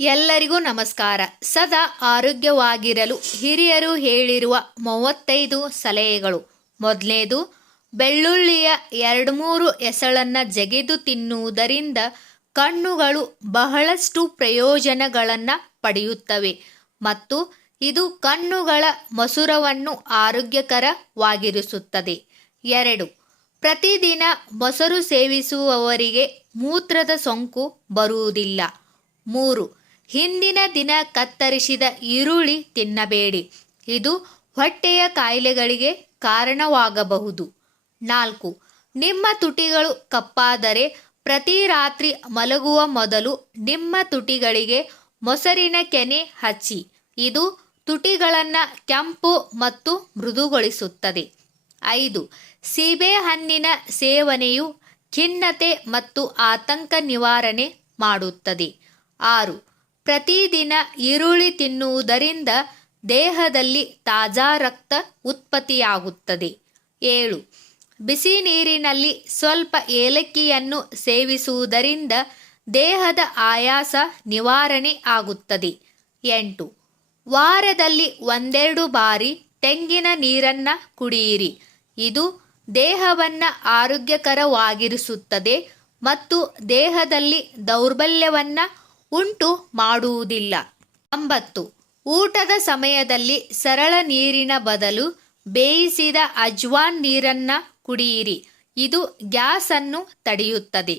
ಎಲ್ಲರಿಗೂ ನಮಸ್ಕಾರ. ಸದಾ ಆರೋಗ್ಯವಾಗಿರಲು ಹಿರಿಯರು ಹೇಳಿರುವ 35 ಸಲಹೆಗಳು. ಮೊದಲನೇದು, ಬೆಳ್ಳುಳ್ಳಿಯ 2-3 ಎಸಳನ್ನು ಜಗಿದು ತಿನ್ನುವುದರಿಂದ ಕಣ್ಣುಗಳು ಬಹಳಷ್ಟು ಪ್ರಯೋಜನಗಳನ್ನು ಪಡೆಯುತ್ತವೆ ಮತ್ತು ಇದು ಕಣ್ಣುಗಳ ಮಸೂರವನ್ನು ಆರೋಗ್ಯಕರವಾಗಿರಿಸುತ್ತದೆ. 2. ಪ್ರತಿದಿನ ಮೊಸರು ಸೇವಿಸುವವರಿಗೆ ಮೂತ್ರದ ಸೋಂಕು ಬರುವುದಿಲ್ಲ. 3. ಹಿಂದಿನ ದಿನ ಕತ್ತರಿಸಿದ ಈರುಳ್ಳಿ ತಿನ್ನಬೇಡಿ, ಇದು ಹೊಟ್ಟೆಯ ಕಾಯಿಲೆಗಳಿಗೆ ಕಾರಣವಾಗಬಹುದು. 4. ನಿಮ್ಮ ತುಟಿಗಳು ಕಪ್ಪಾದರೆ ಪ್ರತಿ ರಾತ್ರಿ ಮಲಗುವ ಮೊದಲು ನಿಮ್ಮ ತುಟಿಗಳಿಗೆ ಮೊಸರಿನ ಕೆನೆ ಹಚ್ಚಿ, ಇದು ತುಟಿಗಳನ್ನು ಕೆಂಪು ಮತ್ತು ಮೃದುಗೊಳಿಸುತ್ತದೆ. 5. ಸೀಬೆಹಣ್ಣಿನ ಸೇವನೆಯು ಖಿನ್ನತೆ ಮತ್ತು ಆತಂಕ ನಿವಾರಣೆ ಮಾಡುತ್ತದೆ. 6. ಪ್ರತಿದಿನ ಈರುಳ್ಳಿ ತಿನ್ನುವುದರಿಂದ ದೇಹದಲ್ಲಿ ತಾಜಾ ರಕ್ತ ಉತ್ಪತ್ತಿಯಾಗುತ್ತದೆ. 7. ಬಿಸಿ ನೀರಿನಲ್ಲಿ ಸ್ವಲ್ಪ ಏಲಕ್ಕಿಯನ್ನು ಸೇವಿಸುವುದರಿಂದ ದೇಹದ ಆಯಾಸ ನಿವಾರಣೆ ಆಗುತ್ತದೆ. 8. ವಾರದಲ್ಲಿ 1-2 ಬಾರಿ ತೆಂಗಿನ ನೀರನ್ನು ಕುಡಿಯಿರಿ, ಇದು ದೇಹವನ್ನು ಆರೋಗ್ಯಕರವಾಗಿರಿಸುತ್ತದೆ ಮತ್ತು ದೇಹದಲ್ಲಿ ದೌರ್ಬಲ್ಯವನ್ನು ಉಂಟು ಮಾಡುವುದಿಲ್ಲ. 9. ಊಟದ ಸಮಯದಲ್ಲಿ ಸರಳ ನೀರಿನ ಬದಲು ಬೇಯಿಸಿದ ಅಜ್ವಾನ್ ನೀರನ್ನು ಕುಡಿಯಿರಿ, ಇದು ಗ್ಯಾಸನ್ನು ತಡೆಯುತ್ತದೆ.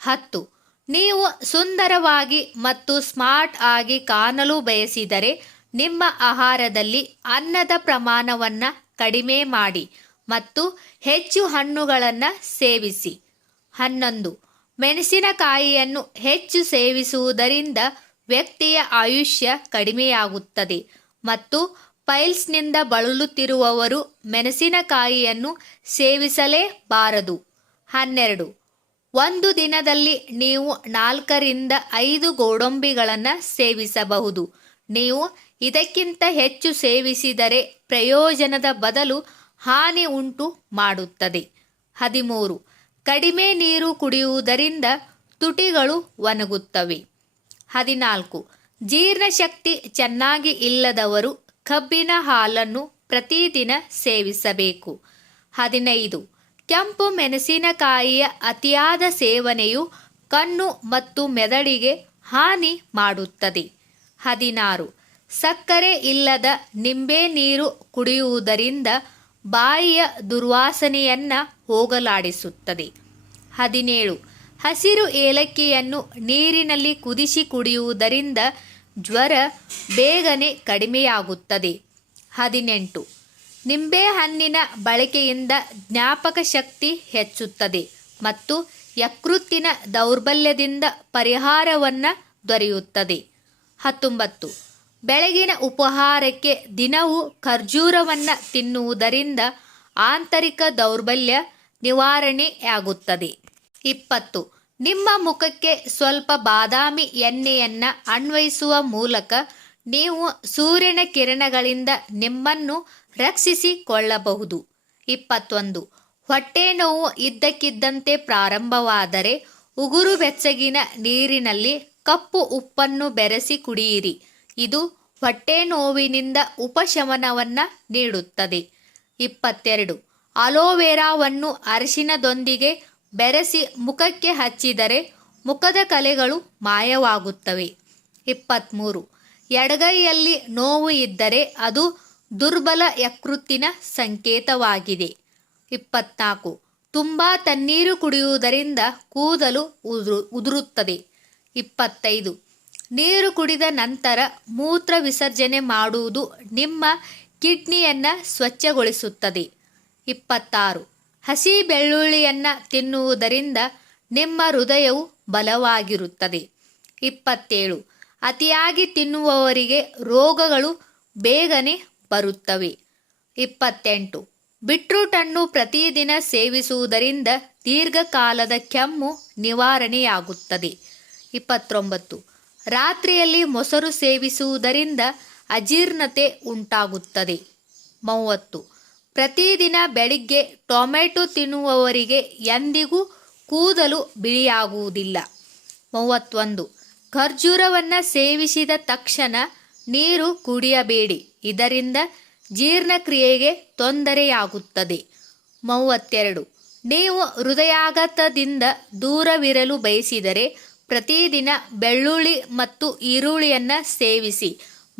10. ನೀವು ಸುಂದರವಾಗಿ ಮತ್ತು ಸ್ಮಾರ್ಟ್ ಆಗಿ ಕಾಣಲು ಬಯಸಿದರೆ ನಿಮ್ಮ ಆಹಾರದಲ್ಲಿ ಅನ್ನದ ಪ್ರಮಾಣವನ್ನು ಕಡಿಮೆ ಮಾಡಿ ಮತ್ತು ಹೆಚ್ಚು ಹಣ್ಣುಗಳನ್ನು ಸೇವಿಸಿ. 11. ಮೆಣಸಿನಕಾಯಿಯನ್ನು ಹೆಚ್ಚು ಸೇವಿಸುವುದರಿಂದ ವ್ಯಕ್ತಿಯ ಆಯುಷ್ಯ ಕಡಿಮೆಯಾಗುತ್ತದೆ ಮತ್ತು ಪೈಲ್ಸ್ನಿಂದ ಬಳಲುತ್ತಿರುವವರು ಮೆಣಸಿನಕಾಯಿಯನ್ನು ಸೇವಿಸಲೇಬಾರದು. 12. ಒಂದು ದಿನದಲ್ಲಿ ನೀವು 4-5 ಗೋಡಂಬಿಗಳನ್ನು ಸೇವಿಸಬಹುದು. ನೀವು ಇದಕ್ಕಿಂತ ಹೆಚ್ಚು ಸೇವಿಸಿದರೆ ಪ್ರಯೋಜನದ ಬದಲು ಹಾನಿ ಉಂಟು ಮಾಡುತ್ತದೆ. 13. ಕಡಿಮೆ ನೀರು ಕುಡಿಯುವುದರಿಂದ ತುಟಿಗಳು ಒಣಗುತ್ತವೆ. 14. ಜೀರ್ಣಶಕ್ತಿ ಚೆನ್ನಾಗಿ ಇಲ್ಲದವರು ಕಬ್ಬಿನ ಹಾಲನ್ನು ಪ್ರತಿದಿನ ಸೇವಿಸಬೇಕು. 15. ಕೆಂಪು ಮೆಣಸಿನಕಾಯಿಯ ಅತಿಯಾದ ಸೇವನೆಯು ಕಣ್ಣು ಮತ್ತು ಮೆದುಳಿಗೆ ಹಾನಿ ಮಾಡುತ್ತದೆ. 16. ಸಕ್ಕರೆ ಇಲ್ಲದ ನಿಂಬೆ ನೀರು ಕುಡಿಯುವುದರಿಂದ ಬಾಯಿಯ ದುರ್ವಾಸನೆಯನ್ನು ಹೋಗಲಾಡಿಸುತ್ತದೆ. 17. ಹಸಿರು ಏಲಕ್ಕಿಯನ್ನು ನೀರಿನಲ್ಲಿ ಕುದಿಸಿ ಕುಡಿಯುವುದರಿಂದ ಜ್ವರ ಬೇಗನೆ ಕಡಿಮೆಯಾಗುತ್ತದೆ. 18. ನಿಂಬೆಹಣ್ಣಿನ ಬಳಕೆಯಿಂದ ಜ್ಞಾಪಕ ಶಕ್ತಿ ಹೆಚ್ಚುತ್ತದೆ ಮತ್ತು ಯಕೃತ್ತಿನ ದೌರ್ಬಲ್ಯದಿಂದ ಪರಿಹಾರವನ್ನು ದೊರೆಯುತ್ತದೆ. 19. ಬೆಳಗಿನ ಉಪಹಾರಕ್ಕೆ ದಿನವೂ ಖರ್ಜೂರವನ್ನು ತಿನ್ನುವುದರಿಂದ ಆಂತರಿಕ ದೌರ್ಬಲ್ಯ ನಿವಾರಣೆಯಾಗುತ್ತದೆ. 20. ನಿಮ್ಮ ಮುಖಕ್ಕೆ ಸ್ವಲ್ಪ ಬಾದಾಮಿ ಎಣ್ಣೆಯನ್ನು ಅನ್ವಯಿಸುವ ಮೂಲಕ ನೀವು ಸೂರ್ಯನ ಕಿರಣಗಳಿಂದ ನಿಮ್ಮನ್ನು ರಕ್ಷಿಸಿಕೊಳ್ಳಬಹುದು. 21. ಹೊಟ್ಟೆ ನೋವು ಇದ್ದಕ್ಕಿದ್ದಂತೆ ಪ್ರಾರಂಭವಾದರೆ ಉಗುರು ಬೆಚ್ಚಗಿನ ನೀರಿನಲ್ಲಿ ಕಪ್ಪು ಉಪ್ಪನ್ನು ಬೆರೆಸಿ ಕುಡಿಯಿರಿ, ಇದು ಹೊಟ್ಟೆ ನೋವಿನಿಂದ ಉಪಶಮನವನ್ನು ನೀಡುತ್ತದೆ. 22. ಅಲೋವೆರಾವನ್ನು ಅರಿಶಿನದೊಂದಿಗೆ ಬೆರೆಸಿ ಮುಖಕ್ಕೆ ಹಚ್ಚಿದರೆ ಮುಖದ ಕಲೆಗಳು ಮಾಯವಾಗುತ್ತವೆ. 23. ಎಡಗೈಯಲ್ಲಿ ನೋವು ಇದ್ದರೆ ಅದು ದುರ್ಬಲ ಯಕೃತ್ತಿನ ಸಂಕೇತವಾಗಿದೆ. 24. ತುಂಬ ತಣ್ಣೀರು ಕುಡಿಯುವುದರಿಂದ ಕೂದಲು ಉದುರುತ್ತದೆ. 25. ನೀರು ಕುಡಿದ ನಂತರ ಮೂತ್ರ ವಿಸರ್ಜನೆ ಮಾಡುವುದು ನಿಮ್ಮ ಕಿಡ್ನಿಯನ್ನು ಸ್ವಚ್ಛಗೊಳಿಸುತ್ತದೆ. 26. ಹಸಿ ಬೆಳ್ಳುಳ್ಳಿಯನ್ನು ತಿನ್ನುವುದರಿಂದ ನಿಮ್ಮ ಹೃದಯವು ಬಲವಾಗಿರುತ್ತದೆ. 27. ಅತಿಯಾಗಿ ತಿನ್ನುವವರಿಗೆ ರೋಗಗಳು ಬೇಗನೆ ಬರುತ್ತವೆ. 28. ಬೀಟ್ರೂಟನ್ನು ಪ್ರತಿದಿನ ಸೇವಿಸುವುದರಿಂದ ದೀರ್ಘಕಾಲದ ಕೆಮ್ಮು ನಿವಾರಣೆಯಾಗುತ್ತದೆ. 29. ರಾತ್ರಿಯಲ್ಲಿ ಮೊಸರು ಸೇವಿಸುವುದರಿಂದ ಅಜೀರ್ಣತೆ ಉಂಟಾಗುತ್ತದೆ. 30. ಪ್ರತಿದಿನ ಬೆಳಿಗ್ಗೆ ಟೊಮೆಟೊ ತಿನ್ನುವವರಿಗೆ ಎಂದಿಗೂ ಕೂದಲು ಬಿಳಿಯಾಗುವುದಿಲ್ಲ. 31. ಖರ್ಜೂರವನ್ನು ಸೇವಿಸಿದ ತಕ್ಷಣ ನೀರು ಕುಡಿಯಬೇಡಿ, ಇದರಿಂದ ಜೀರ್ಣಕ್ರಿಯೆಗೆ ತೊಂದರೆಯಾಗುತ್ತದೆ. 32. ನೀವು ಹೃದಯಾಘಾತದಿಂದ ದೂರವಿರಲು ಬಯಸಿದರೆ ಪ್ರತಿದಿನ ಬೆಳ್ಳುಳ್ಳಿ ಮತ್ತು ಈರುಳ್ಳಿಯನ್ನು ಸೇವಿಸಿ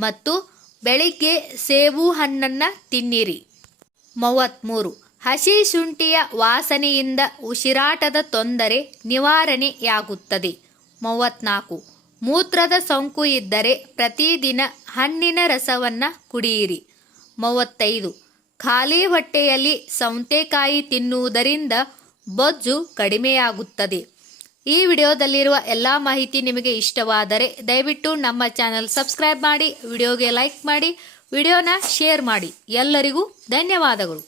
ಮತ್ತು ಬೆಳಿಗ್ಗೆ ಸೇಬು ಹಣ್ಣನ್ನು ತಿನ್ನಿರಿ. 33. ಹಸಿ ಶುಂಠಿಯ ವಾಸನೆಯಿಂದ ಉಸಿರಾಟದ ತೊಂದರೆ ನಿವಾರಣೆಯಾಗುತ್ತದೆ. 34. ಮೂತ್ರದ ಸೋಂಕು ಇದ್ದರೆ ಪ್ರತಿದಿನ ಹಣ್ಣಿನ ರಸವನ್ನು ಕುಡಿಯಿರಿ. 35. ಖಾಲಿ ಹೊಟ್ಟೆಯಲ್ಲಿ ಸೌತೆಕಾಯಿ ತಿನ್ನುವುದರಿಂದ ಬೊಜ್ಜು ಕಡಿಮೆಯಾಗುತ್ತದೆ. ಈ ವಿಡಿಯೋದಲ್ಲಿರುವ ಎಲ್ಲ ಮಾಹಿತಿ ನಿಮಗೆ ಇಷ್ಟವಾದರೆ ದಯವಿಟ್ಟು ನಮ್ಮ ಚಾನಲ್ ಸಬ್ಸ್ಕ್ರೈಬ್ ಮಾಡಿ, ವಿಡಿಯೋಗೆ ಲೈಕ್ ಮಾಡಿ, ವಿಡಿಯೋನ ಶೇರ್ ಮಾಡಿ. ಎಲ್ಲರಿಗೂ ಧನ್ಯವಾದಗಳು.